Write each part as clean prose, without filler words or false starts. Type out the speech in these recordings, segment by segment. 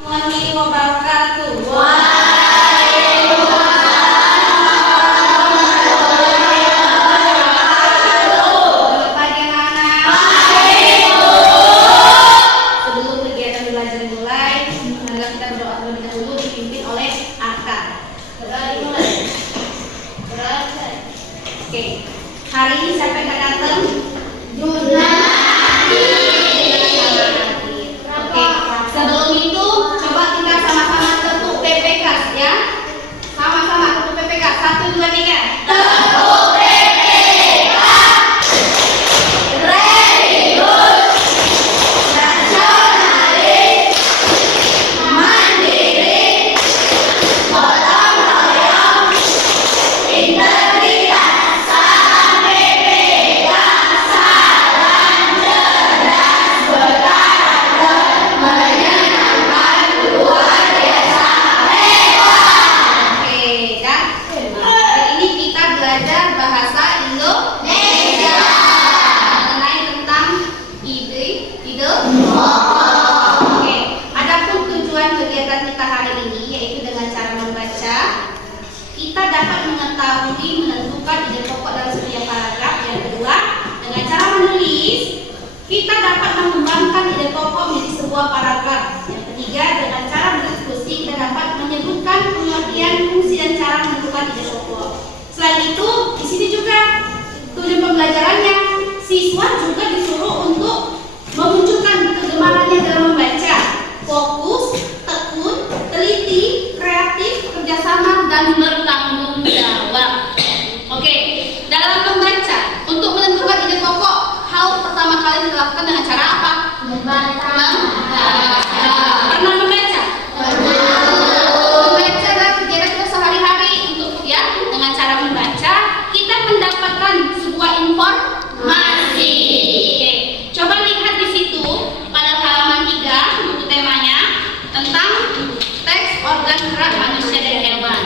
Warahmatullahi wabarakatuh. Selamat pagi anak-anak. Sebelum kegiatan belajar dimulai, marilah kita berdoa terlebih dahulu dipimpin oleh Arka. Oke, hari ini siapa yang datang? Junadi. Oke, sebelum itu coba kita sama-sama ketuk PPK ya. Sama-sama ketuk PPK. 1, 2, 3. Ketuk PPK. Religius, nasionalis, mandiri, gotong royong, integritas, salam PPK, salam cerdas, berkarakter, menyenangkan, luar biasa, hebat. Oke, kan? Hari ini kita belajar bahasa Indonesia mengenai tentang ide. Oke, adapun tujuan kegiatan kita hari ini yaitu dengan cara membaca, kita dapat mengetahui menentukan ide pokok dalam setiap paragraf. Yang kedua, dengan cara menulis, kita dapat mengembangkan ide pokok menjadi sebuah paragraf. Yang ketiga, dengan cara berdiskusi, kita dapat menyebutkan pengertian, fungsi, dan cara menentukan ide pokok. Selain itu, di sini juga tujuan pembelajarannya, siswa juga disuruh untuk memunculkan kegemarannya dalam membaca, fokus, tekun, teliti, kreatif, kerjasama, dan bertanggung jawab. Oke, dalam membaca, untuk menentukan ide pokok, hal pertama kali dilakukan dengan cara apa? Membaca. Pernah membaca? Membaca adalah kegiatan kita sehari-hari untuk dengan cara membaca kita mendapatkan sebuah informasi. Oke, coba lihat di situ pada halaman 3 buku temanya tentang teks organ gerak manusia dan hewan.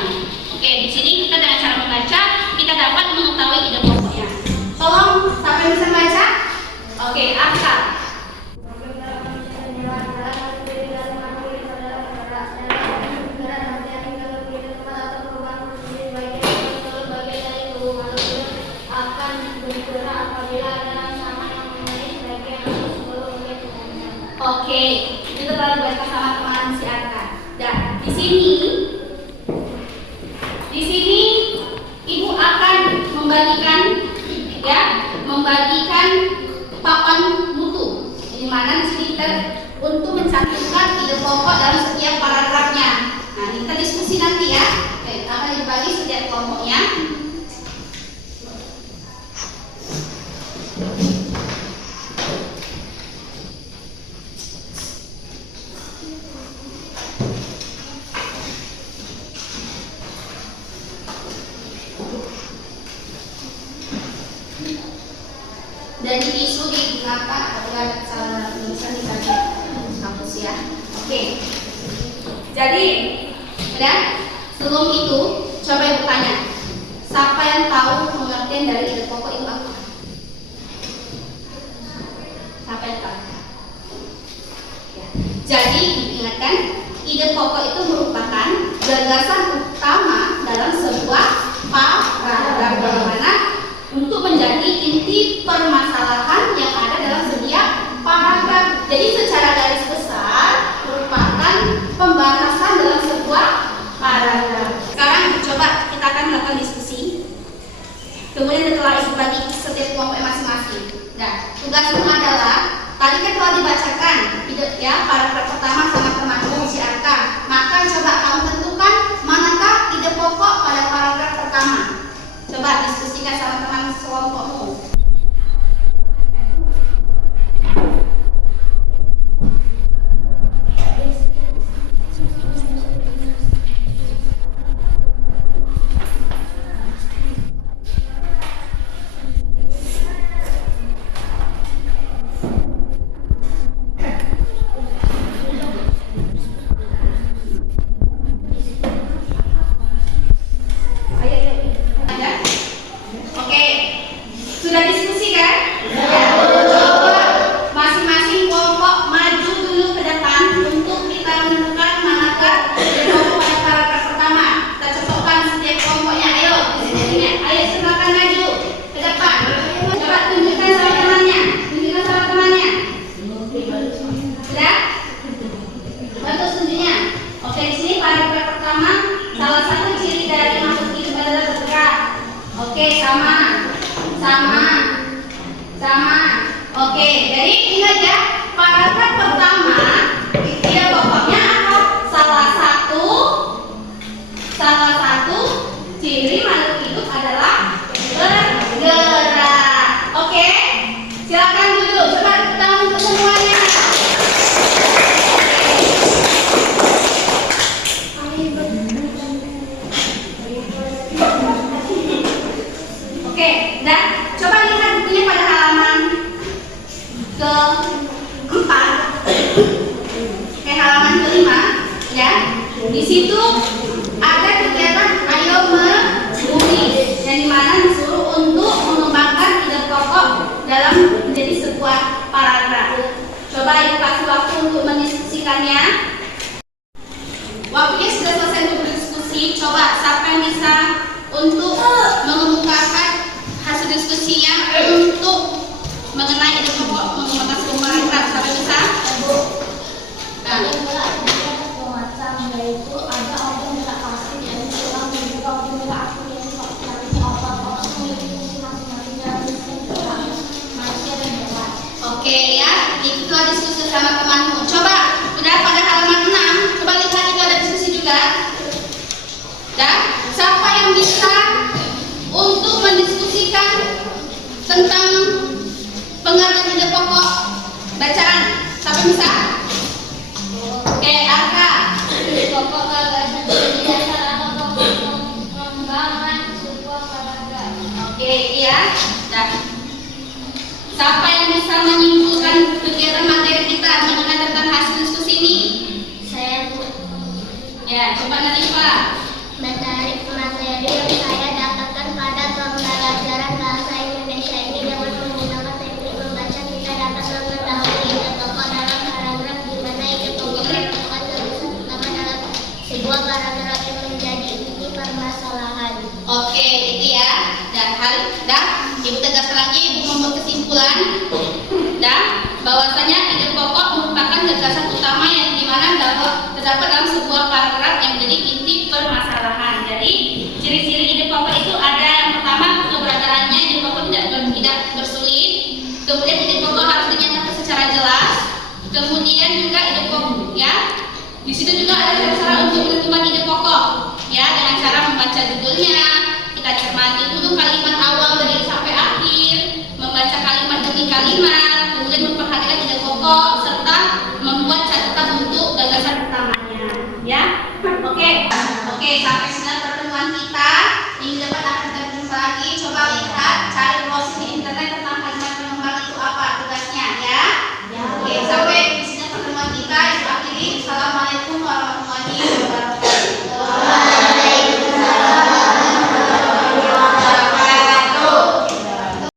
Oke, di sini kita dengan cara membaca kita dapat mengetahui ide pokoknya. Tolong siapa yang bisa baca? Oke, Arka. Oke, itu baru baca sama teman si Arka. Dan di sini ibu akan membagikan papan mutu. Di mana di sini kita untuk mencantumkan ide pokok dalam setiap paragrafnya. Nah, kita diskusi nanti ya. Oke, akan dibagi setiap kelompoknya. Dan isu digunakan agar salah bisa dikaji kampus ya. Oke. Jadi, sebelum itu coba ibu tanya, siapa yang tahu pengertian dari ide pokok itu apa? Siapa yang tahu? Ya. Jadi diingatkan, ide pokok itu merupakan gagasan utama dalam sebuah paragraf yang mana untuk menjadi inti permasalahan yang ada dalam setiap paragraf. Jadi secara garis besar merupakan pembahasan dalam sebuah paragraf. Sekarang coba kita akan melakukan diskusi. Kemudian setelah itu bagi setiap kelompok masing-masing. Nah, tugasmu adalah tadi kan telah dibacakan paragraf pertama sama temanmu si Arka. Maka coba kamu tentukan manakah ide pokok pada paragraf pertama. Coba diskusikan sama teman sekelompokmu. Oke, sama. Sama. Sama. Oke, jadi ingat ya, paragraf pertama ide pokoknya apa? Salah satu ciri makhluk hidup adalah bergerak. Oke, silakan duduk. Coba tepuk tangan untuk semuanya. Oke, dan coba lihat bukunya pada halaman ke-4, halaman ke-5, ya. Di situ ada kegiatan ayo menulis, yang dimana disuruh untuk mengembangkan ide pokok dalam menjadi sebuah paragraf. Coba ibu kasih waktu untuk mendiskusikannya. Waktunya sudah selesai untuk berdiskusi. Coba siapa yang bisa untuk mengemukakan hasil diskusinya untuk mengenai ide pokok mengembangkan sebuah paragraf. Siapa yang bisa? Nah. Yaitu ada objek tidak pasti dan kurang membuka objek tidak aktif yang seperti apa masing-masing dalam sistem manusia dan hewan. Oke ya, itulah diskusi sama temanmu. Coba udah pada halaman 6, coba lihat itu ada diskusi juga. Dan siapa yang bisa untuk mendiskusikan tentang pengertian ide pokok bacaan? Siapa yang bisa? Oke, Arka. Pokok gagasan dasar atau pengembangan sebuah paragraf. Oke, iya. Nah, siapa yang bisa menyimpulkan kegiatan materi kita mengenai tentang hasil diskusi ini? Saya Ya, coba nanti Pak. materi yang saya dapatkan pada pembelajaran bahasa Indonesia ini dengan menggunakan teknik membaca kita dapat mengetahui ide pokok dalam paragraf di mana ide pokok merupakan tulisan utama dalam sebuah paragraf yang menjadi inti permasalahan. Oke, itu ya. Dan ibu tegaskan lagi, ibu membuat kesimpulan dan bahwasanya ide pokok merupakan gagasan utama yang dimana terdapat dalam sebuah paragraf yang menjadi inti permasalahan. Jadi ciri-ciri ide pokok itu ada yang pertama keberadaannya, ide pokok tidak bersulit. Kemudian ide pokok harus dinyatakan secara jelas. Kemudian juga ide pokok ya. Di situ juga ada cara-cara untuk menentukan ide pokok ya, dengan cara membaca judulnya. Kita cermati dulu kalimat awal dari sampai akhir, membaca kalimat demi kalimat, kemudian